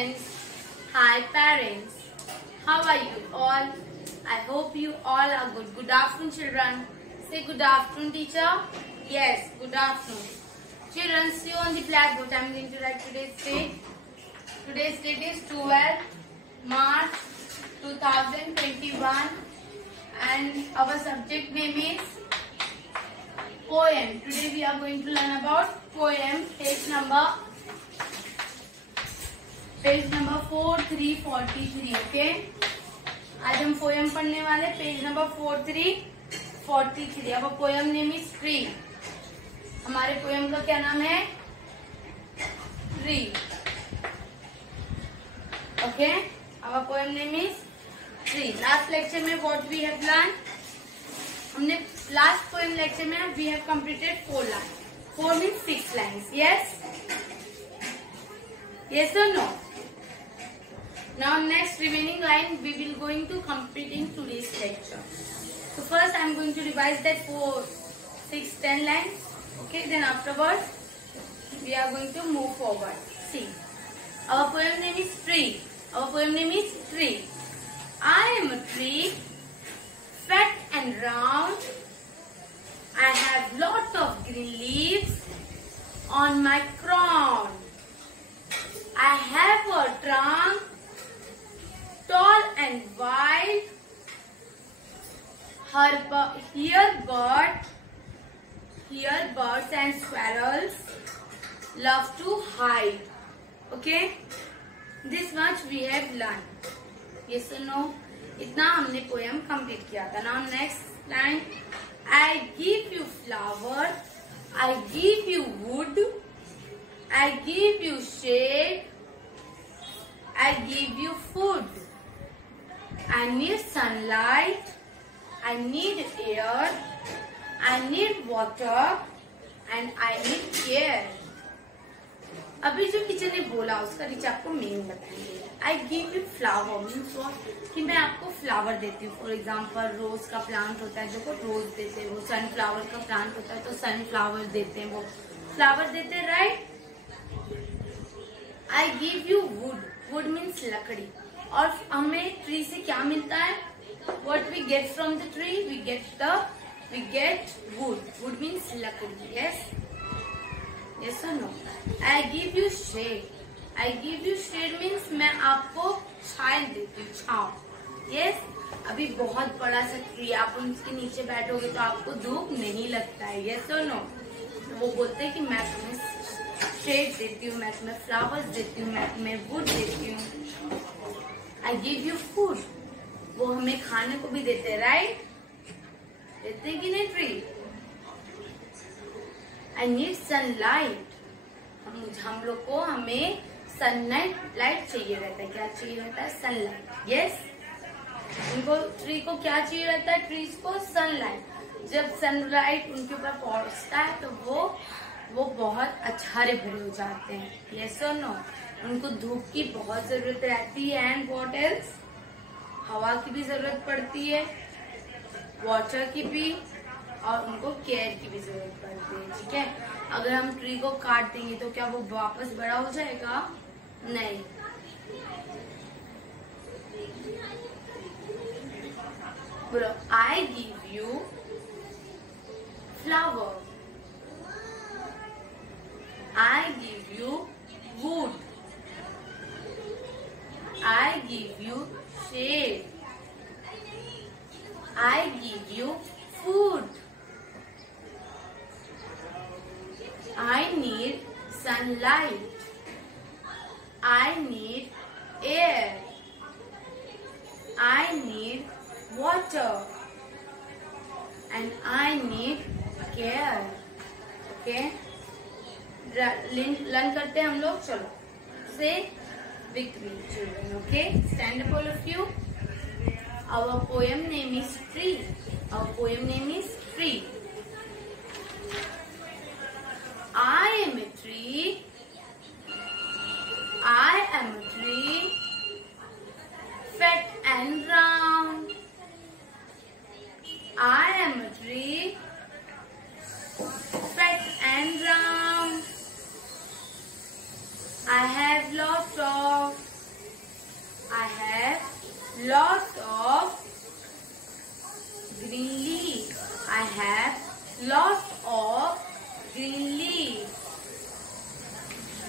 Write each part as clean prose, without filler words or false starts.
friends. Hi parents. How are you all? I hope you all are good. Good afternoon children. Say good afternoon teacher. Yes, good afternoon. Children, see on the blackboard I am going to write today's date. Today's date is 12 March 2021 and our subject name is poem. Today we are going to learn about poem. Page number 4343. Okay, आज हम poem पढ़ने वाले. Page number 4343. अब poem name is tree. हमारे poem का क्या नाम है? ट्री. ओके, अब poem name is tree. Last lecture में व्हाट वी हैव लर्न, हमने लास्ट पोएम लेक्चर में we have completed 4 line. 4 means 6 lines. yes or no? Now next remaining line we will going to complete in today's lecture. So first I am going to revise that 4, 6, 10 lines. Okay, then afterwards we are going to move forward. See, our poem name is tree. Our poem name is tree. I am a tree, fat and round. I have lot of green leaves on my crown. I have a trunk tall and wide. Here birds and squirrels love to hide. Okay, this much we have learned. Yes or no? इतना हमने poem complete किया था. Now next line. I give you flower, I give you wood, I give you shade, I give you food. I need sunlight, I need air, I need water, and I need care. अभी जो teacher ने बोला उसका teacher आपको meaning बताएंगे. I give you flower means कि मैं आपको फ्लावर देती हूँ. फॉर एग्जाम्पल रोज का प्लांट होता है जो रोज देते हैं, वो सनफ्लावर का प्लांट होता है तो सनफ्लावर देते हैं, वो फ्लावर देते हैं, right. I give you wood. Would means लकड़ी. और हमें ट्री से क्या मिलता है? What we get from the tree? We get wood. Wood means लकड़ी. Yes or no? I give you shade. I give you shade means मैं आपको छाया देती हूँ, छाँव. Yes. अभी बहुत बड़ा सा ट्री, आप उसके नीचे बैठोगे तो आपको धूप नहीं लगता है. Yes or no? वो बोलते हैं कि मैं तुम्हें शेड देती हूँ, मैं तुम्हें फ्लावर्स देती हूँ, मैं तुम्हें वुड देती हूँ. I give you food. वो हमें खाने को भी देते हैं, राइट. देते हैं कि नहीं ट्री. I need sunlight. हम लोग को हमें सनलाइट चाहिए रहता है. क्या चाहिए रहता है? सनलाइट. यस. उनको ट्री को क्या चाहिए रहता है? ट्रीज को सनलाइट. जब सनलाइट उनके ऊपर पहुंचता है तो वो बहुत हरे भरे हो जाते हैं. यस और नो? उनको धूप की बहुत जरूरत रहती है. And what else? हवा की भी जरूरत पड़ती है, वाटर की भी, और उनको केयर की भी जरूरत पड़ती है. ठीक है. अगर हम ट्री को काट देंगे तो क्या वो वापस बड़ा हो जाएगा? नहीं. बोलो, I give you flower, I give you wood, I give you shade, I give you food, I need sunlight, I need air, I need water, and I need care. Okay. Learn करते हैं हम लोग. चलो. Say with me children. Okay, stand up all of you. Our poem name is tree. Our poem name is tree. I am a tree, I am a tree, fat and round. I am a tree, fat and round. I have lots of I have lots of green leaves. I have lots of green leaves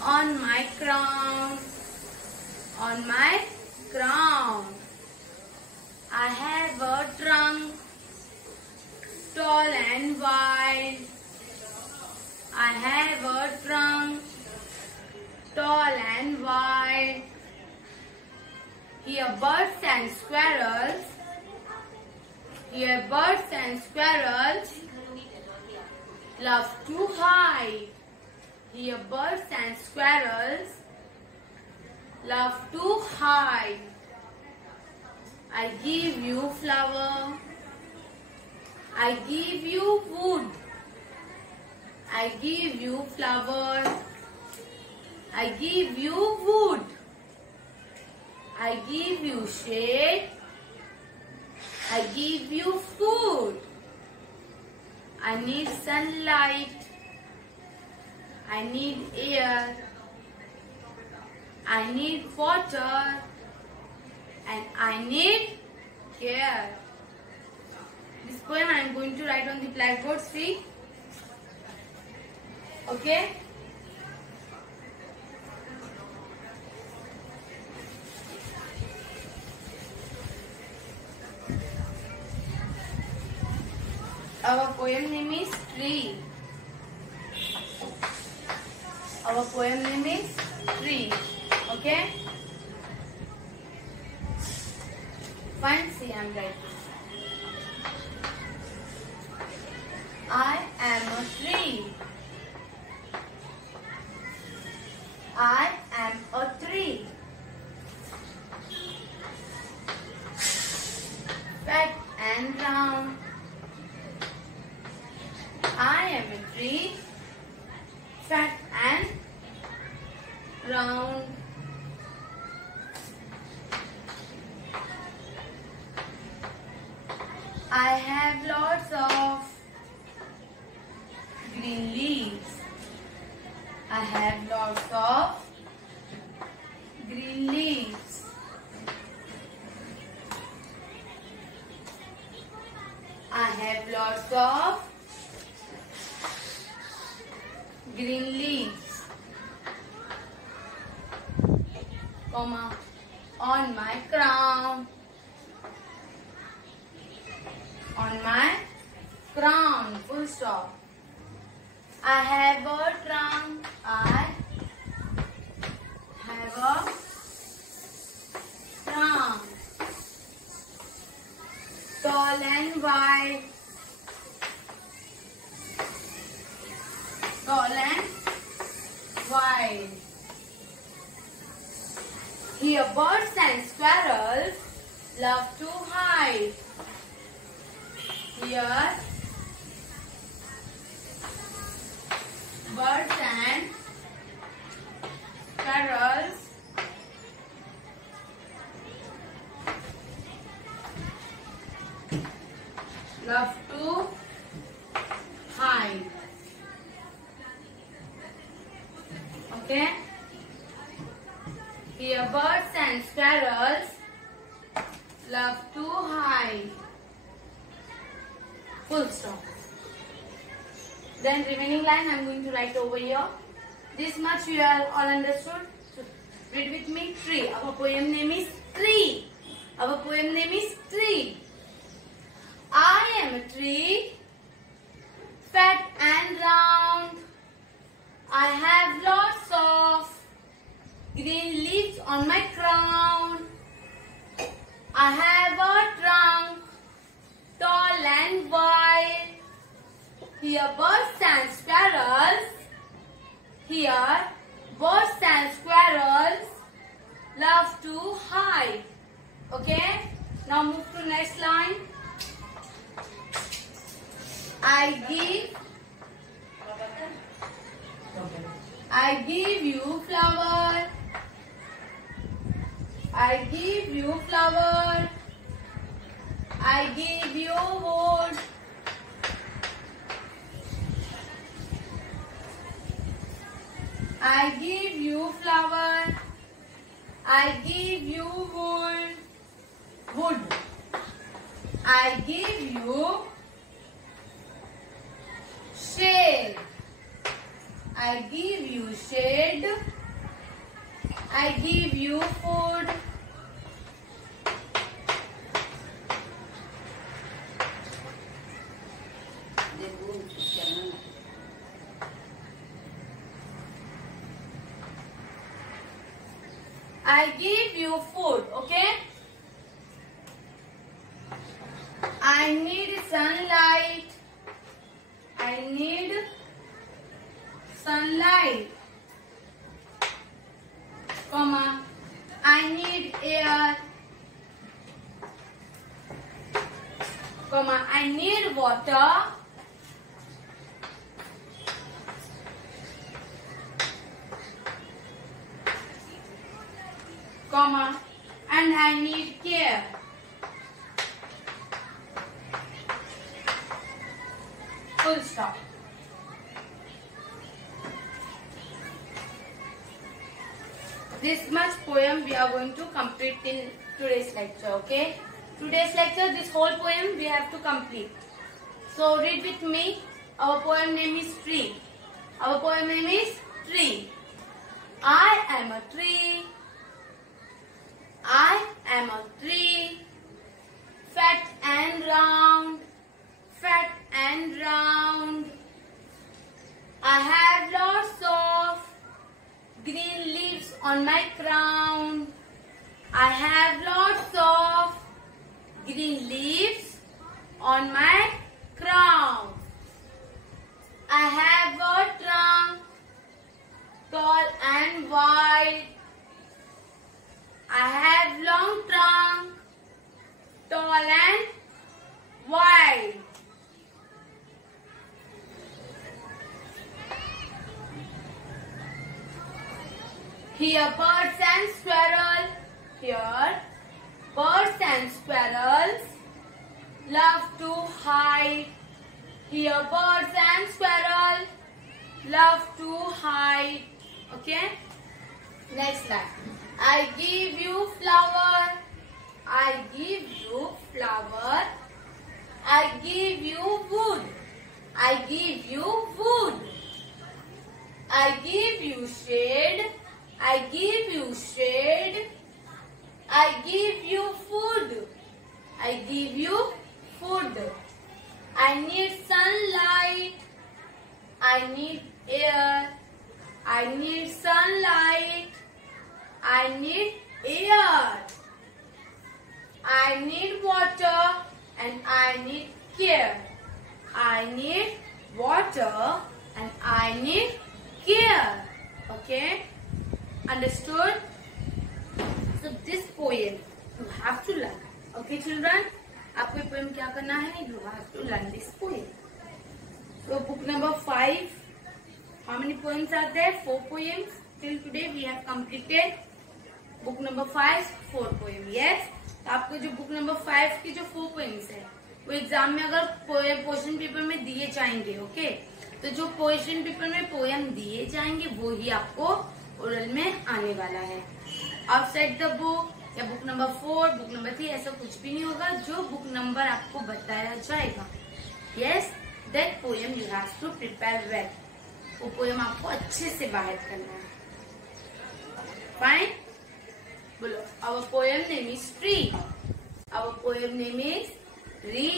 on my crown. On my crown. I have a trunk, tall and wide. I have a trunk, tall and wide. Here birds and squirrels. Here birds and squirrels love to hide. Here birds and squirrels love to hide. I give you flower. I give you wood. I give you flower. I give you wood. I give you shade. I give you food. I need sunlight. I need air. I need water. And I need care. This poem I am going to write on the blackboard, see? Okay? Our poem name is Tree. Our poem name is Tree. Okay? Fine, see, I am writing. I am a tree. I am a tree. Fat and round. I am a tree. Fat and round. I have lots of green leaves. I have lots of green leaves. I have lots of green leaves. Comma, on my crown. On my crown, full stop. I have a trunk. I have a trunk. Tall and wide. Tall and wide. Here birds and squirrels love to hide. Here birds and squirrels love to hide. Okay? Here birds and squirrels love to hide. Full stop. Then remaining line I am going to write over here. This much you are all understood. So read with me. Tree. Our poem name is Tree. Our poem name is Tree. I am a tree, fat and round. I have lots of green leaves on my crown. I have a trunk, tall and wide. Here birds and squirrels. Here birds and squirrels love to hide. Okay? Now move to next line. I give you flower. I give you flower. I give you wood. I give you flower. I give you wood. Wood. I give you shade. I give you shade. I give you food. I give you food, okay? I need sunlight. I need sunlight. Comma. I need air. Comma. I need water. Comma. And I need care. Full stop. This much poem we are going to complete in today's lecture, okay? Today's lecture, this whole poem we have to complete. So read with me. Our poem name is Tree. Our poem name is Tree. I am a tree. I am a tree. Fat and round. Fat and round. I have lots of green leaves on my crown. I have lots of green leaves on my crown. I have a trunk, tall and wide. I have long trunk, tall and wide. Here birds and squirrels, here birds and squirrels love to hide. Here birds and squirrels love to hide. Okay? Next line. I give you flower. I give you flower. I give you wood. I give you wood. I give you shade. I give you shade. I give you food. I give you food. I need sunlight. I need air. I need sunlight. I need air. I need water and I need care. I need water and I need care. Okay? Understood? So this poem you have to learn. Okay children? आपको ये poem क्या करना है? You have to learn this poem. So book number 5. How many poems are there? 4 poems. Till today we have completed book number 5, 4 poem. Yes? तो आपको जो book number 5 की जो 4 poems है वो एग्जाम में अगर क्वेश्चन पेपर में दिए जाएंगे, ओके? तो जो क्वेश्चन पेपर में पोएम दिए जाएंगे वो ही आपको ओरल में आने वाला है. आउटसाइड द बुक या बुक नंबर 4, बुक नंबर 3 ऐसा कुछ भी नहीं होगा. जो बुक नंबर आपको बताया जाएगा, yes, that poem you have to prepare well. वो पोएम आपको अच्छे से बाहर करना है. फाइन? बोलो. Our poem name is tree. Our poem name is tree.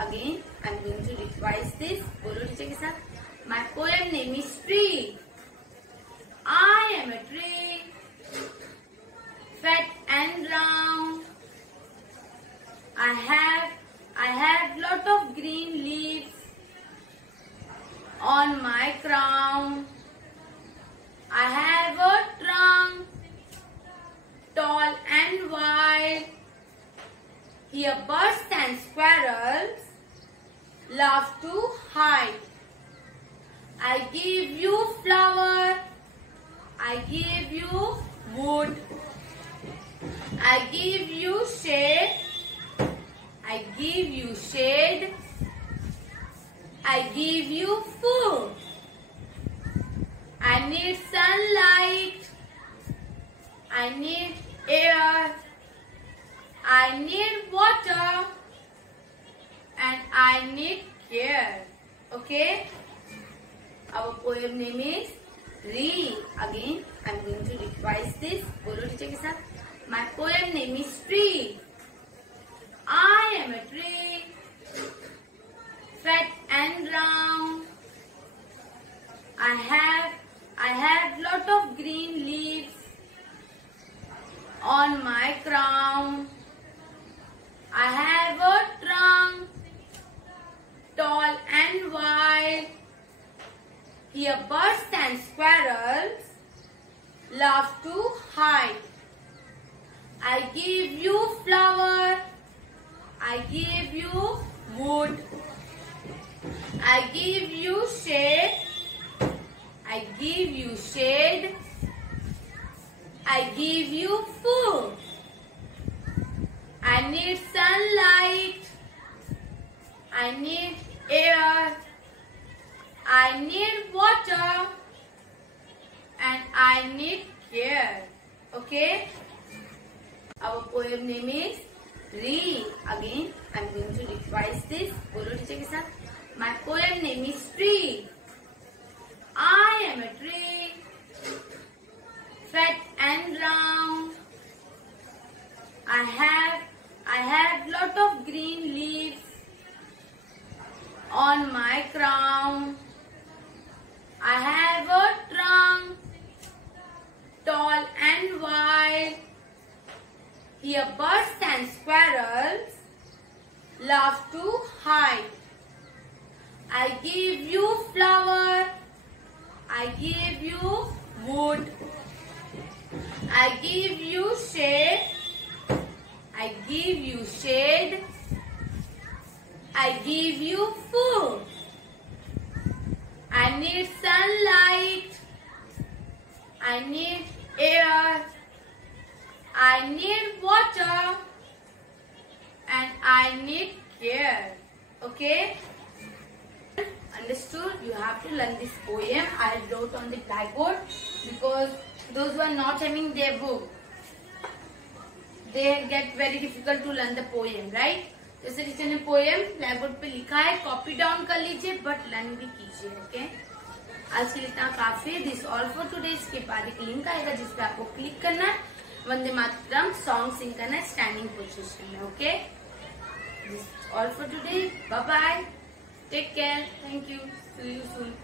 Again I am going to revise this. बोलो टीचर के साथ. My poem name is tree. I am a tree, fat and round. I have lot of green leaves on my crown. I have a trunk, tall and wide. Here birds and squirrels love to hide. I give you flower. I give you wood. I give you shade. I give you shade. I give you food. I need sunlight. I need air, I need water, and I need care. Okay? Our poem name is Tree. Again, I am going to revise this. Bolo teacher ke saath. My poem name is Tree. I am a tree, fat and round. I have lot of green leaves on my crown. I have a trunk, tall and wide. Here birds and squirrels love to hide. I give you flower, I give you wood, I give you shade, I give you shade, I give you food. I need sunlight, I need air, I need water, and I need care. Okay? Our poem name is Tree. Again, I am going to revise this. Bolo teacher ke saath. My poem name is Tree. I am a tree, fat and round. I have lot of green leaves on my crown. I have a trunk, tall and wide. Here birds and squirrels love to hide. I give you flower, I give you wood, I give you shade, I give you shade, I give you food. I need sunlight, I need air, I need water, and I need care. Okay? Understood? You have to learn this poem. I wrote on the blackboard because those who are not having their book, they get very difficult to learn the poem, right? जैसे teacher ने poem blackboard पे लिखा है, copy down कर लीजिए but learn भी कीजिए. Okay? आज के लिए इतना काफी. This all for today. इसके बाद एक लिंक आएगा जिस पे आपको क्लिक करना है. वंदे मातरम सॉन्ग सिंग करना है स्टैंडिंग पोजीशन में. Okay? This all for today. Bye bye. Take care. Thank you. See you soon.